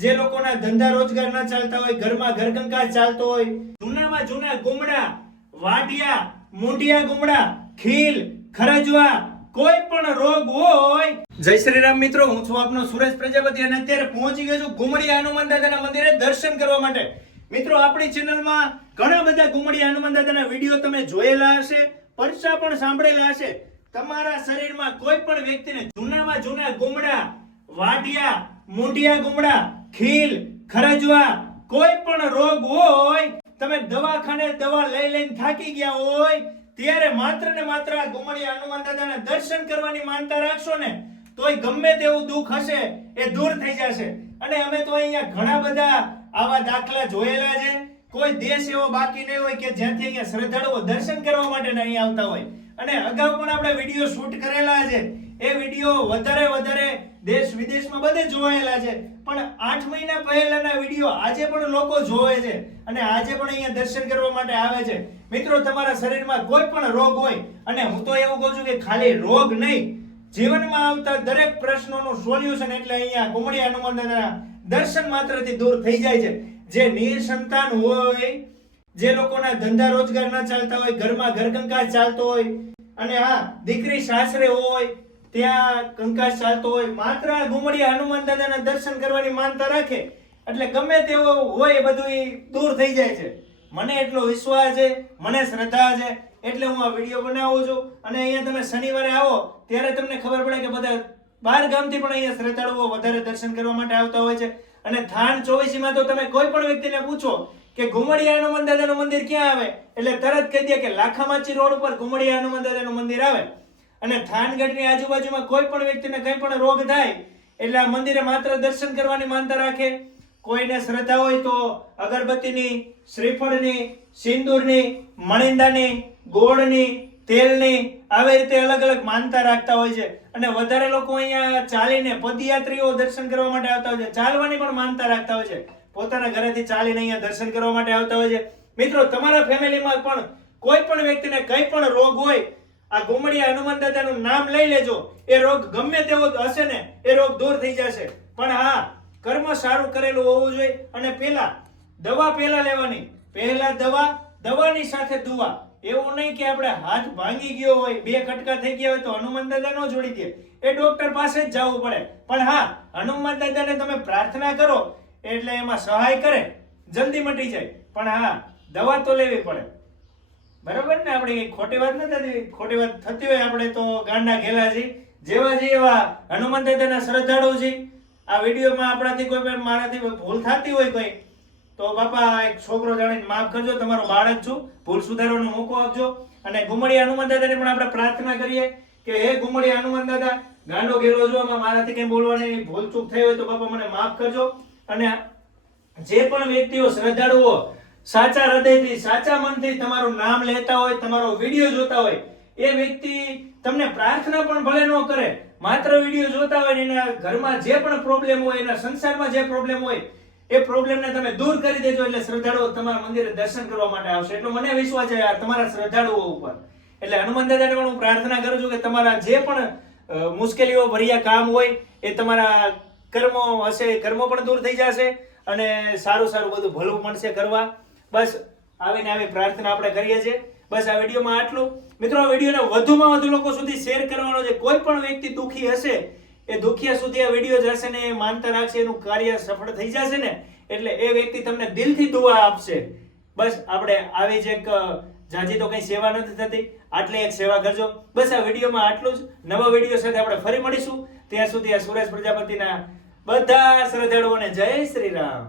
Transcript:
જે લોકોના ધંધા રોજગાર ના ચાલતા હોય, ઘરમાં ઘરકંકાર ચાલતો હોય, જૂનામાં જૂના ગુમડા, વાડિયા, મુંડિયા ગુમડા, ખીલ, ખરજવા, કોઈ પણ રોગ હોય. જય શ્રી રામ મિત્રો, હું છું આપનો સુરેશ પ્રજાપતિ અને અત્યારે પહોંચી ગયો છું ગુમડી હનુમાન દાદાના મંદિરે દર્શન કરવા માટે. મિત્રો, આપણી ચેનલમાં ઘણા બધા ગુમડી હનુમાન દાદાના વીડિયો તમે જોયેલા હશે પરચા પણ સાંભળેલા હશે. તમારા શરીરમાં કોઈ પણ વ્યક્તિને જૂનામાં જૂના ગુમડા, વાડિયા, મુંડિયા ગુમડા ખીલ, ખરજવા, કોઈ પણ રોગ હોય, તમે દવાખાને દવા લઈ લઈને થાકી ગયા હોય, ત્યારે માત્ર ને માત્ર આ ગુમડિયા હનુમાન દાદાના દર્શન કરવાની માનતા રાખશો ને, તોય ગમે તેવું દુઃખ હશે, એ દૂર થઈ જશે. અને અમે તો અહીંયા ઘણા બધા આવા દાખલા જોયેલા છે. કોઈ દેશ એવો બાકી નહીં હોય કે જ્યાંથી અહીંયા શ્રદ્ધાળુઓ દર્શન કરવા માટે નહીં આવતા હોય. અને અગાઉ પણ આપણે વીડિયો શૂટ કરેલા છે. એ વીડિયો વધારે વધારે દેશ વિદેશમાં બધે જોવાયેલા છે. પણ આઠ મહિના પહેલાના વીડિયો આજે પણ લોકો જોવે છે અને આજે પણ અહીંયા દર્શન કરવા માટે આવે છે. મિત્રો, તમારા શરીરમાં કોઈ પણ રોગ હોય, અને હું તો એવું કહું છું કે ખાલી રોગ નહીં, જીવનમાં આવતા દરેક પ્રશ્નોનું સોલ્યુશન એટલે અહીંયા કુમળી હનુમાન દાદાના દર્શન માત્રથી દૂર થઈ જાય છે. જે નિસંતાન હોય, જે લોકોના ધંધા રોજગાર ના ચાલતા હોય, ઘરમાં ઘરકંકાર ચાલતો હોય, અને હા, દીકરી સાસરે હોય ત્યાં કંકાસ ચાલતો હોય, માત્ર ગુમડિયા હનુમાન દાદાના દર્શન કરવાની માનતા રાખે, એટલે ગમે તેવો હોય એ બધું એ દૂર થઈ જાય છે. મને એટલો વિશ્વાસ છે, મને શ્રદ્ધા છે, એટલે હું આ વીડિયો બનાવું છું. અને અહીંયા તમે શનિવારે આવો, ત્યારે તમને ખબર પડે કે બધા બહાર ગામથી પણ અહીંયા શ્રદ્ધાળુઓ વધારે દર્શન કરવા માટે આવતા હોય છે. અને થાન ચોવીસીમાં તો તમે કોઈ પણ વ્યક્તિને પૂછો કે ઘુમડિયા હનુમાન દાદાનું મંદિર ક્યાં આવે, એટલે તરત કહી દે કે લાખામાચી રોડ ઉપર ઘુમડિયા હનુમાન દાદાનું મંદિર આવે. અને થાનગઢની આજુબાજુમાં કોઈ પણ વ્યક્તિને કંઈ પણ રોગ થાય, એટલે આ મંદિરે માત્ર દર્શન કરવાની માનતા રાખે. કોઈને શ્રદ્ધા હોય તો અગરબત્તીની, શ્રીફળની, સિંદૂરની, મણિંદાની, ગોળની, તેલની આવી રીતે અલગ અલગ માનતા રાખતા હોય છે. અને વધારે લોકો અહીંયા ચાલીને પદયાત્રીઓ દર્શન કરવા માટે આવતા હોય છે. ચાલવાની પણ માનતા રાખતા હોય છે. પોતાના ઘરેથી ચાલીને અહીંયા દર્શન કરવા માટે આવતા હોય છે. મિત્રો, તમારા ફેમિલીમાં પણ કોઈ પણ વ્યક્તિને કંઈ પણ રોગ હોય આ ગુમડિયા હનુમાન દાદાનું નામ લઈ લેજો. એ રોગ ગમે તેવો હશે ને, એ રોગ દૂર થઈ જશે. પણ હા, કર્મ સારું કરેલું હોવું જોઈએ. અને પેલા, દવા પેલા લેવાની. પહેલા દવા, દવાની સાથે દુવા. એવું નહીં કે આપણે હાથ ભાંગી ગયો હોય, બે કટકા થઈ ગયા હોય તો હનુમાન દાદા ન જોડી દે. એ ડોક્ટર પાસે જ જવું પડે. પણ હા, હનુમાન દાદાને તમે પ્રાર્થના કરો, એટલે એમાં સહાય કરે, જલ્દી મટી જાય. પણ હા, દવા તો લેવી પડે. બરાબર ને? આપણે ખોટી વાત નથી ખોટી વાત થતી હોય આપણે તો ગાંડા ઘેલા છે જેવા જે એવા હનુમાન દાદાના શ્રદ્ધાળુ છે આ વિડીયોમાં આપણાથી કોઈ પણ મારાથી ભૂલ થતી હોય કોઈ, તો બાપા, એક છોકરો જાણીને માફ કરજો. તમારો બાળક છું. ભૂલ સુધારવાનો મોકો આપજો. અને ગુમડિયા હનુમાન દાદાને પણ આપણે પ્રાર્થના કરીએ કે, હે ગુમડિયા હનુમાન દાદા, ગાંડો ઘેલો જો આમાં મારાથી કંઈ બોલવાની ભૂલ ચૂક થઈ હોય તો બાપા મને માફ કરજો. અને જે પણ વ્યક્તિઓ શ્રદ્ધાળુઓ સાચા હૃદયથી, સાચા મનથી તમારું નામ લેતા હોય, તમારો વીડિયો જોતા હોય, એ વ્યક્તિ તમને પ્રાર્થના પણ ભલે ન કરે, માત્ર વીડિયો જોતા હોય એના ઘરમાં જે પણ પ્રોબ્લેમ હોય, એના સંસારમાં જે પ્રોબ્લેમ હોય, એ પ્રોબ્લેમને તમે દૂર કરી દેજો એટલે શ્રદ્ધાળુઓ તમારા મંદિરે દર્શન કરવા માટે આવશે. એટલો મને વિશ્વાસ છે તમારા શ્રદ્ધાળુઓ ઉપર. એટલે હનુમાન દાદાને પણ હું પ્રાર્થના કરું છું કે તમારા જે પણ મુશ્કેલીઓ ભર્યા કામ હોય, એ તમારા કર્મો હશે કર્મો પણ દૂર થઈ જશે અને સારું સારું બધું ભલું મળશે કરવા. બસ આવીને આવી પ્રાર્થના આપણે કરીએ છીએ. બસ આ વિડીયોમાં આટલું. મિત્રો, આ વિડીયોને વધુમાં વધુ લોકો સુધી શેર કરવાનો છે કોઈ પણ વ્યક્તિ દુઃખી હશે, એ દુખિયા સુધી આ વીડિયો જશે ને એ માનતા રાખશે, એનું કાર્ય સફળ થઈ જશે ને, એટલે એ વ્યક્તિ તમને દિલથી દુઆ આપશે. બસ આપણે આવી જ એક જાજી તો કઈ સેવા નથી થતી. આટલી એક સેવા કરજો. બસ આ વિડીયોમાં આટલું જ. નવા વીડિયો સાથે આપણે ફરી મળીશું. ત્યાં સુધી આ સુરેશ પ્રજાપતિના બધા શ્રદ્ધાળુઓને જય શ્રી રામ.